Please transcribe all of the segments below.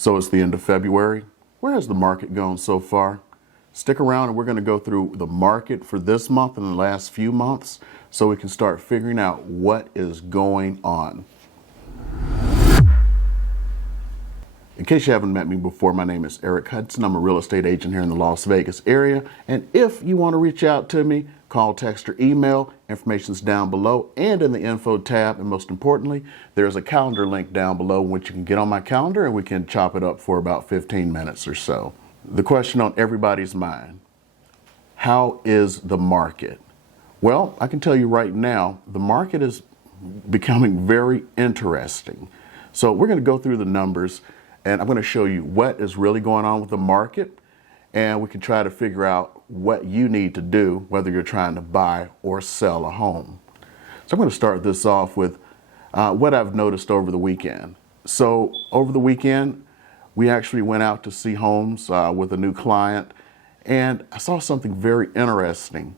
So it's the end of February. Where has the market gone so far? Stick around and we're going to go through the market for this month and the last few months so we can start figuring out what is going on. In case you haven't met me before, my name is Eric Hudson. I'm a real estate agent here in the Las Vegas area. And if you want to reach out to me, call, text, or email. Information's down below and in the info tab. And most importantly, there's a calendar link down below in which you can get on my calendar and we can chop it up for about 15 minutes or so. The question on everybody's mind, how is the market? Well, I can tell you right now, the market is becoming very interesting. So we're going to go through the numbers and I'm going to show you what is really going on with the market, and we can try to figure out what you need to do, whether you're trying to buy or sell a home. So I'm going to start this off with what I've noticed over the weekend. So over the weekend, we actually went out to see homes with a new client, and I saw something very interesting.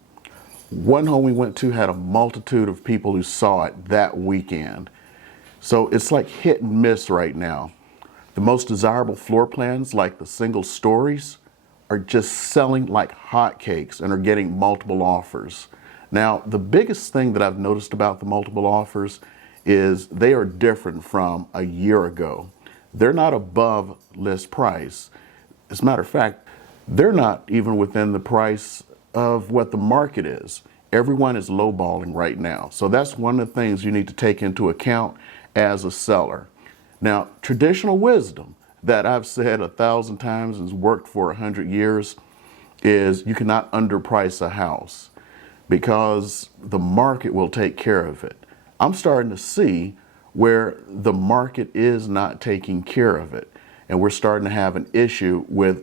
One home we went to had a multitude of people who saw it that weekend. So it's like hit and miss right now. The most desirable floor plans, like the single stories, are just selling like hotcakes and are getting multiple offers. Now, the biggest thing that I've noticed about the multiple offers is they are different from a year ago. They're not above list price. As a matter of fact, they're not even within the price of what the market is. Everyone is lowballing right now. So that's one of the things you need to take into account as a seller. Now, traditional wisdom that I've said 1,000 times and has worked for 100 years is you cannot underprice a house because the market will take care of it. I'm starting to see where the market is not taking care of it, and we're starting to have an issue with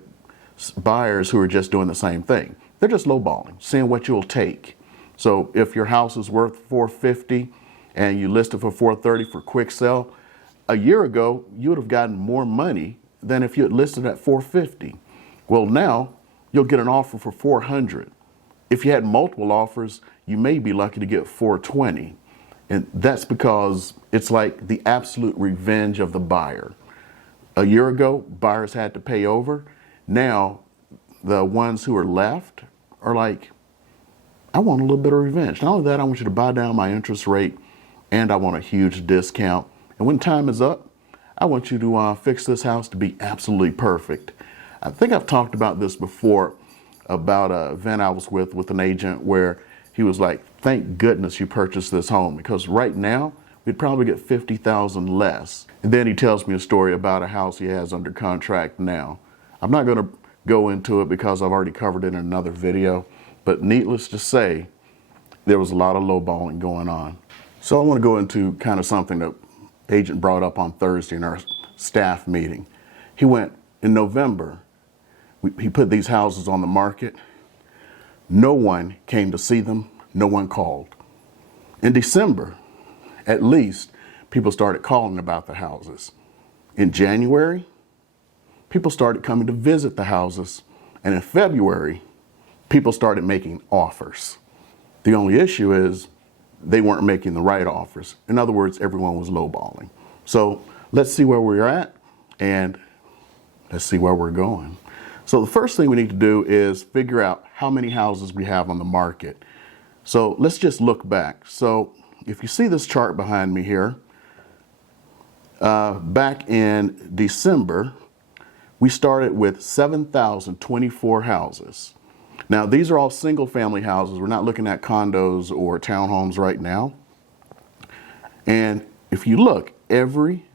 buyers who are just doing the same thing. They're just lowballing, seeing what you'll take. So if your house is worth $450 and you list it for $430 for quick sell, a year ago, you would have gotten more money than if you had listed at $450. Well, now you'll get an offer for $400. If you had multiple offers, you may be lucky to get $420. And that's because it's like the absolute revenge of the buyer. A year ago, buyers had to pay over. Now, the ones who are left are like, I want a little bit of revenge. Not only that, I want you to buy down my interest rate and I want a huge discount. And when time is up, I want you to fix this house to be absolutely perfect. I think I've talked about this before, about an event I was with an agent where he was like, thank goodness you purchased this home, because right now we'd probably get $50,000 less. And then he tells me a story about a house he has under contract now. I'm not going to go into it because I've already covered it in another video, but needless to say, there was a lot of lowballing going on. So I want to go into kind of something that agent brought up on Thursday in our staff meeting. He went in November, he put these houses on the market. No one came to see them. No one called. In December, at least, people started calling about the houses. In January, people started coming to visit the houses. And in February, people started making offers. The only issue is they weren't making the right offers. In other words, everyone was lowballing. So let's see where we're at and let's see where we're going. So the first thing we need to do is figure out how many houses we have on the market. So let's just look back. So if you see this chart behind me here, back in December, we started with 7,024 houses. Now, these are all single family houses. We're not looking at condos or townhomes right now. And if you look, every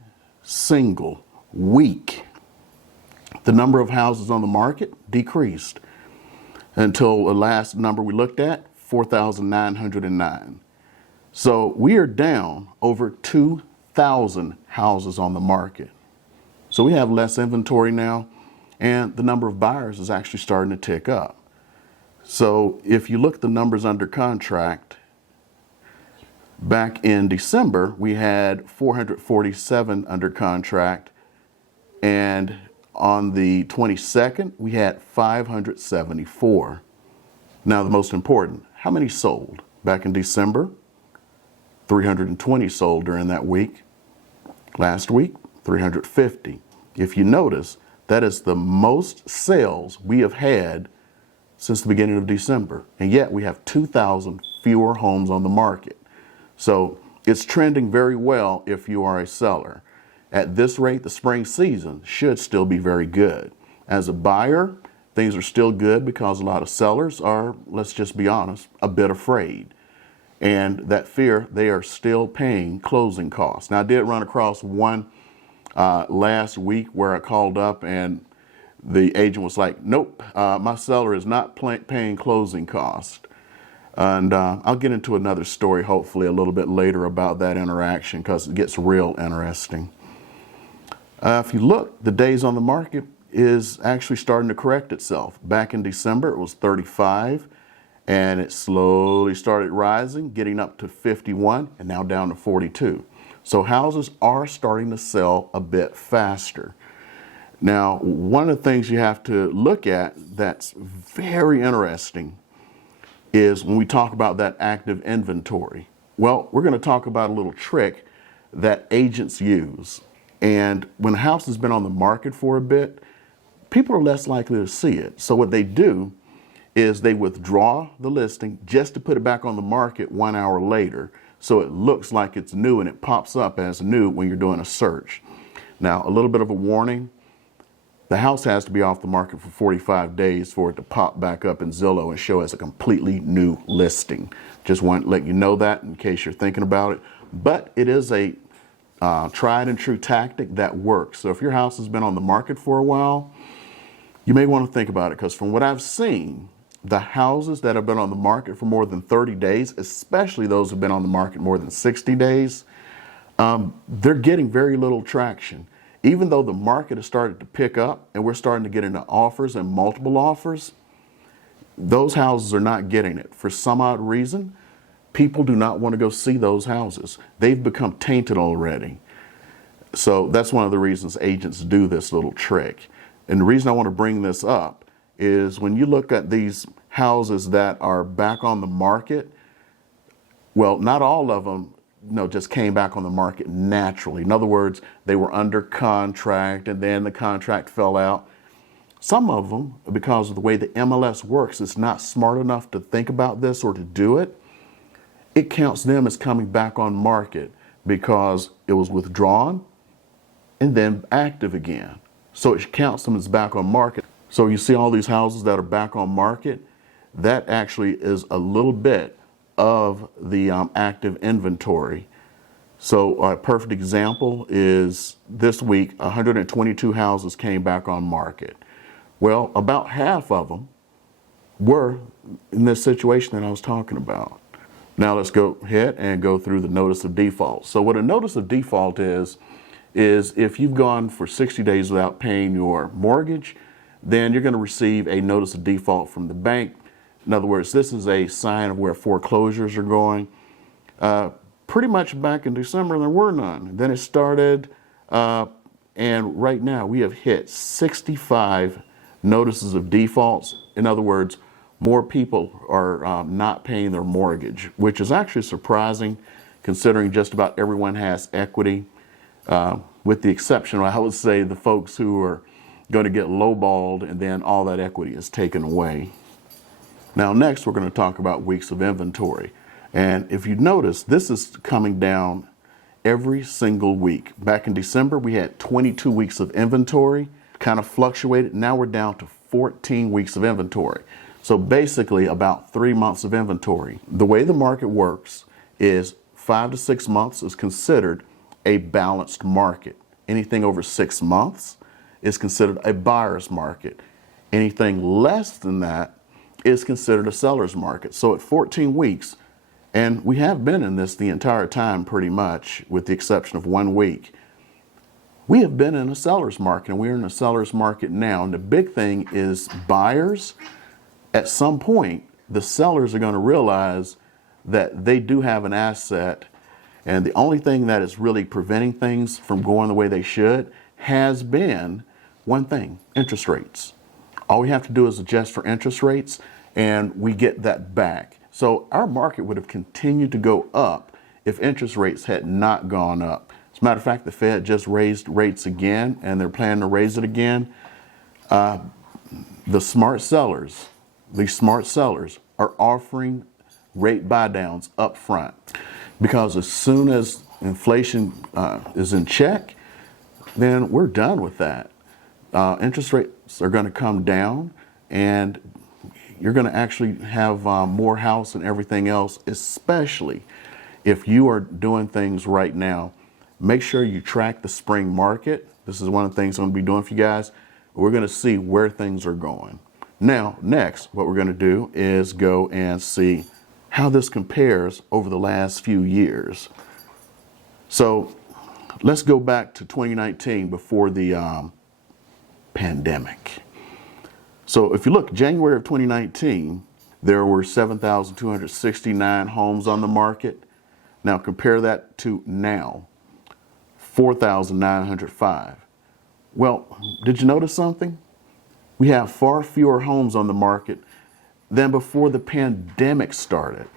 single week, the number of houses on the market decreased until the last number we looked at, 4,909. So we are down over 2,000 houses on the market. So we have less inventory now, and the number of buyers is actually starting to tick up. So if you look at the numbers under contract, back in December, we had 447 under contract, and on the 22nd, we had 574. Now, the most important, how many sold? Back in December, 320 sold during that week. Last week, 350. If you notice, that is the most sales we have had since the beginning of December. And yet we have 2,000 fewer homes on the market. So it's trending very well if you are a seller. At this rate, the spring season should still be very good. As a buyer, things are still good because a lot of sellers are, let's just be honest, a bit afraid. And that fear, they are still paying closing costs. Now, I did run across one last week where I called up and the agent was like, nope, my seller is not paying closing costs. And I'll get into another story, hopefully, a little bit later about that interaction because it gets real interesting. If you look, the days on the market is actually starting to correct itself. Back in December, it was 35, and it slowly started rising, getting up to 51, and now down to 42. So houses are starting to sell a bit faster. Now, one of the things you have to look at that's very interesting is when we talk about that active inventory. Well, we're going to talk about a little trick that agents use. And when a house has been on the market for a bit, people are less likely to see it. So what they do is they withdraw the listing just to put it back on the market 1 hour later. So it looks like it's new and it pops up as new when you're doing a search. Now, a little bit of a warning. The house has to be off the market for 45 days for it to pop back up in Zillow and show as a completely new listing. Just want to let you know that in case you're thinking about it. But it is a tried and true tactic that works. So if your house has been on the market for a while, you may want to think about it because from what I've seen, the houses that have been on the market for more than 30 days, especially those who have been on the market more than 60 days, they're getting very little traction. Even though the market has started to pick up and we're starting to get into offers and multiple offers, those houses are not getting it. For some odd reason, people do not want to go see those houses. They've become tainted already. So that's one of the reasons agents do this little trick. And the reason I want to bring this up is when you look at these houses that are back on the market, well, not all of them just came back on the market naturally. In other words, they were under contract and then the contract fell out. Some of them, because of the way the MLS works, it's not smart enough to think about this or to do it. It counts them as coming back on market because it was withdrawn and then active again. So it counts them as back on market. So you see all these houses that are back on market, that actually is a little bit of the active inventory. So a perfect example is this week, 122 houses came back on market. Well, about half of them were in this situation that I was talking about. Now let's go ahead and go through the notice of default. So what a notice of default is if you've gone for 60 days without paying your mortgage, then you're going to receive a notice of default from the bank. In other words, this is a sign of where foreclosures are going. Pretty much back in December, there were none. Then it started, and right now we have hit 65 notices of defaults. In other words, more people are not paying their mortgage, which is actually surprising considering just about everyone has equity, with the exception, I would say, the folks who are going to get lowballed and then all that equity is taken away. Now, next, we're going to talk about weeks of inventory. And if you notice, this is coming down every single week. Back in December, we had 22 weeks of inventory, kind of fluctuated. Now we're down to 14 weeks of inventory. So basically about 3 months of inventory. The way the market works is 5 to 6 months is considered a balanced market. Anything over 6 months is considered a buyer's market. Anything less than that is considered a seller's market. So at 14 weeks, and we have been in this the entire time pretty much, with the exception of 1 week, we have been in a seller's market, and we're in a seller's market now. And the big thing is buyers, at some point, the sellers are going to realize that they do have an asset, and the only thing that is really preventing things from going the way they should has been one thing: interest rates. All we have to do is adjust for interest rates, and we get that back. So our market would have continued to go up if interest rates had not gone up. As a matter of fact, the Fed just raised rates again, and they're planning to raise it again. The smart sellers, these smart sellers are offering rate buy downs up front, because as soon as inflation is in check, then we're done with that. Interest rates are going to come down, and you're going to actually have more house and everything else, especially if you are doing things right now. Make sure you track the spring market. This is one of the things I'm going to be doing for you guys. We're going to see where things are going. Now, next, what we're going to do is go and see how this compares over the last few years. So let's go back to 2019 before the pandemic. So if you look, January of 2019, there were 7,269 homes on the market. Now compare that to now, 4,905. Well, did you notice something? We have far fewer homes on the market than before the pandemic started.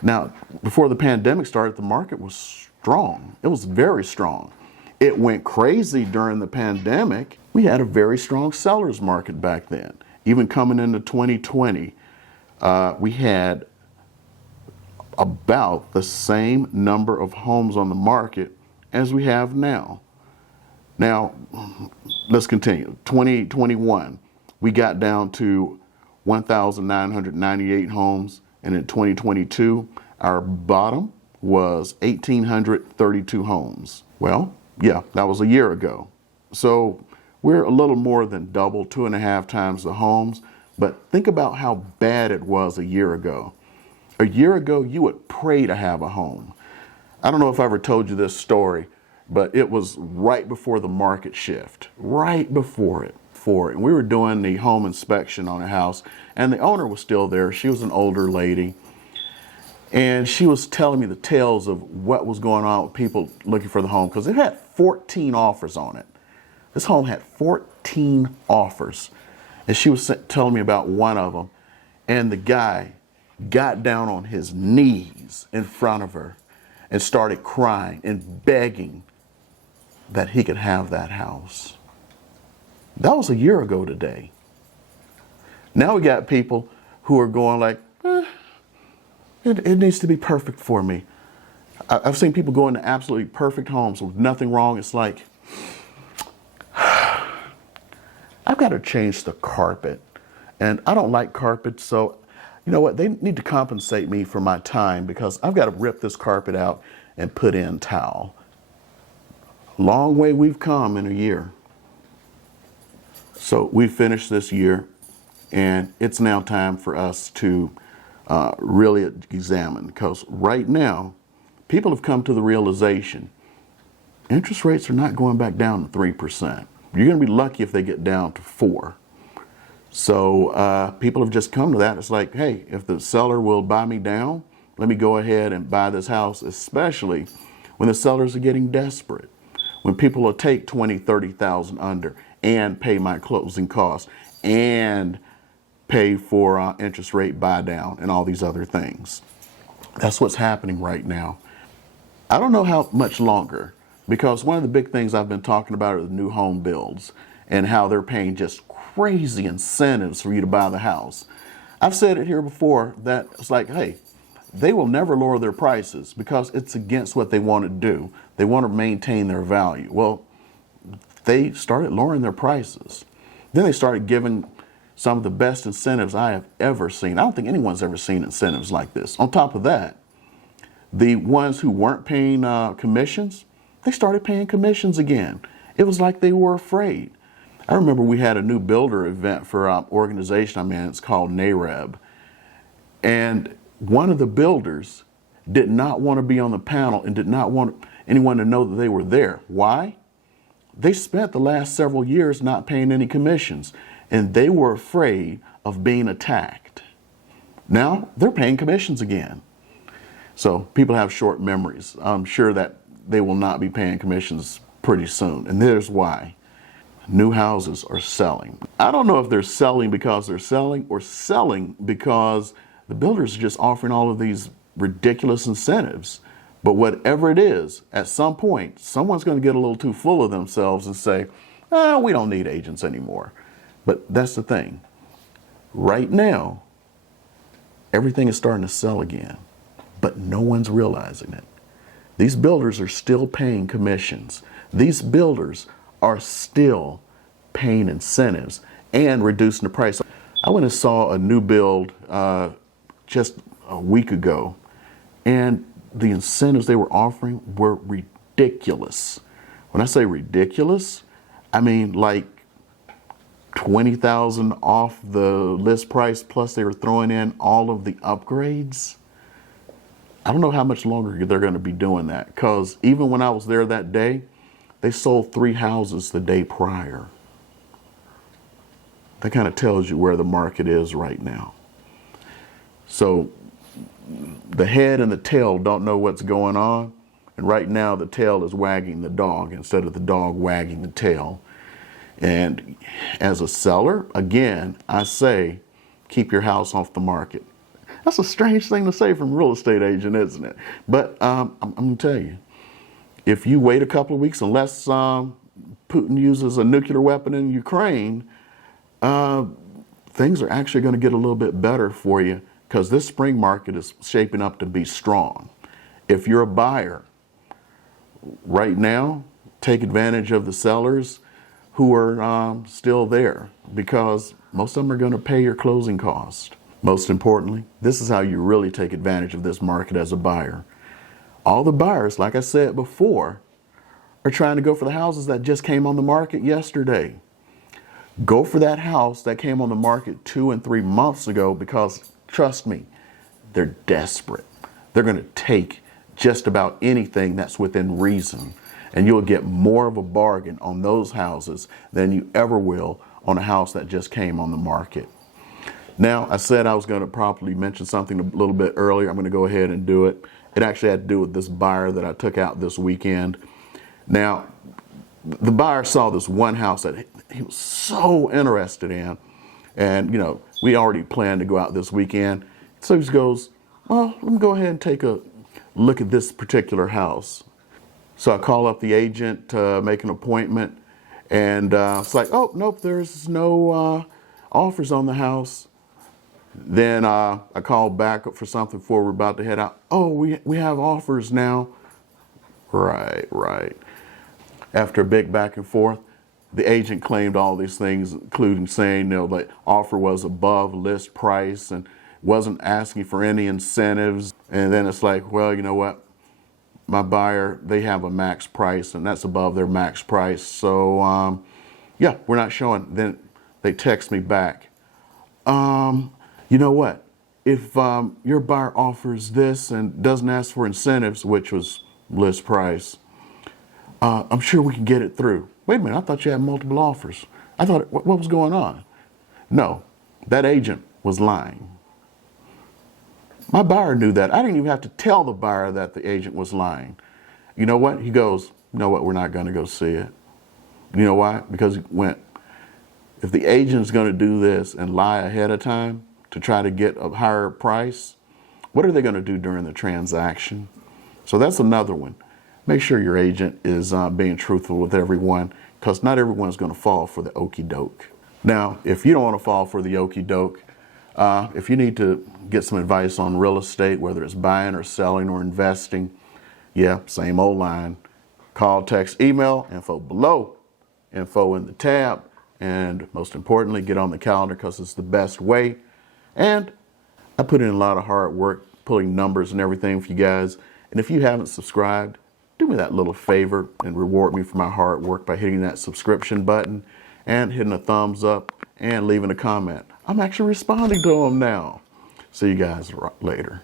Now, before the pandemic started, the market was strong. It was very strong. It went crazy during the pandemic. We had a very strong seller's market back then. Even coming into 2020, we had about the same number of homes on the market as we have now. Now, let's continue. 2021, we got down to 1,998 homes, and in 2022, our bottom was 1,832 homes. Well, yeah, that was a year ago. So we're a little more than double, 2.5 times the homes, but think about how bad it was a year ago. A year ago, you would pray to have a home. I don't know if I ever told you this story, but it was right before the market shift, right before it. And we were doing the home inspection on a house, and the owner was still there. She was an older lady, and she was telling me the tales of what was going on with people looking for the home, because it had 14 offers on it. This home had 14 offers, and she was telling me about one of them, and the guy got down on his knees in front of her and started crying and begging that he could have that house. That was a year ago today. Now we got people who are going like, it needs to be perfect for me. I've seen people go into absolutely perfect homes with nothing wrong. It's like, I've got to change the carpet. And I don't like carpet, so you know what? They need to compensate me for my time, because I've got to rip this carpet out and put in tile. Long way we've come in a year. So we finished this year, and it's now time for us to really examine, because right now people have come to the realization interest rates are not going back down to 3%. You're going to be lucky if they get down to 4%. So people have just come to that. It's like, hey, if the seller will buy me down, let me go ahead and buy this house, especially when the sellers are getting desperate. When people will take 20, 30,000 under and pay my closing costs and pay for interest rate buy down and all these other things. That's what's happening right now. I don't know how much longer, because one of the big things I've been talking about are the new home builds and how they're paying just crazy incentives for you to buy the house. I've said it here before that it's like, hey, they will never lower their prices because it's against what they want to do. They want to maintain their value. Well, they started lowering their prices. Then they started giving some of the best incentives I have ever seen. I don't think anyone's ever seen incentives like this. On top of that, the ones who weren't paying commissions, they started paying commissions again. It was like they were afraid. I remember we had a new builder event for an organization I'm in. It's called NAREB. And one of the builders did not want to be on the panel and did not want anyone to know that they were there. Why? They spent the last several years not paying any commissions, and they were afraid of being attacked. Now they're paying commissions again. So people have short memories. I'm sure that they will not be paying commissions pretty soon. And there's why. New houses are selling. I don't know if they're selling because they're selling or selling because the builders are just offering all of these ridiculous incentives. But whatever it is, at some point, someone's going to get a little too full of themselves and say, we don't need agents anymore. But that's the thing. Right now, everything is starting to sell again, but no one's realizing it. These builders are still paying commissions. These builders are still paying incentives and reducing the price. I went and saw a new build just a week ago, and the incentives they were offering were ridiculous. When I say ridiculous, I mean like $20,000 off the list price, plus they were throwing in all of the upgrades. I don't know how much longer they're going to be doing that, because even when I was there that day, they sold 3 houses the day prior. That kind of tells you where the market is right now. So the head and the tail don't know what's going on, and right now the tail is wagging the dog instead of the dog wagging the tail. And as a seller, again, I say, keep your house off the market. That's a strange thing to say from a real estate agent, isn't it? But I'm going to tell you, if you wait a couple of weeks, unless Putin uses a nuclear weapon in Ukraine, things are actually going to get a little bit better for you, because this spring market is shaping up to be strong. If you're a buyer right now, take advantage of the sellers who are still there, because most of them are going to pay your closing cost. Most importantly, this is how you really take advantage of this market as a buyer. All the buyers, like I said before, are trying to go for the houses that just came on the market yesterday. Go for that house that came on the market 2 and 3 months ago, because trust me, they're desperate. They're going to take just about anything that's within reason, and you'll get more of a bargain on those houses than you ever will on a house that just came on the market. Now, I said I was going to probably mention something a little bit earlier. I'm going to go ahead and do it. It actually had to do with this buyer that I took out this weekend. Now, the buyer saw this one house that he was so interested in, and we already planned to go out this weekend. So he goes, well, let me go ahead and take a look at this particular house. So I call up the agent to make an appointment, and it's like, oh, nope, there's no offers on the house. Then I call back for something before we're about to head out. Oh, we have offers now. Right. After a big back and forth, the agent claimed all these things, including saying, the offer was above list price and wasn't asking for any incentives. And then it's like, well, you know what? My buyer, they have a max price, and that's above their max price. So, yeah, we're not showing. Then they text me back. You know what? If your buyer offers this and doesn't ask for incentives, which was list price, I'm sure we can get it through. Wait a minute, I thought you had multiple offers. I thought, what was going on? No, that agent was lying. My buyer knew that. I didn't even have to tell the buyer that the agent was lying. You know what? He goes, you know what? We're not going to go see it. You know why? Because he went, if the agent's going to do this and lie ahead of time to try to get a higher price, what are they going to do during the transaction? So that's another one. Make sure your agent is being truthful with everyone, because not everyone's going to fall for the okie doke. Now, if you don't want to fall for the okie doke, if you need to get some advice on real estate, whether it's buying or selling or investing, yeah, same old line. Call, text, email, info below, info in the tab, and most importantly, get on the calendar, because it's the best way. And I put in a lot of hard work pulling numbers and everything for you guys. And if you haven't subscribed, do me that little favor and reward me for my hard work by hitting that subscription button and hitting a thumbs up and leaving a comment. I'm actually responding to them now. See you guys later.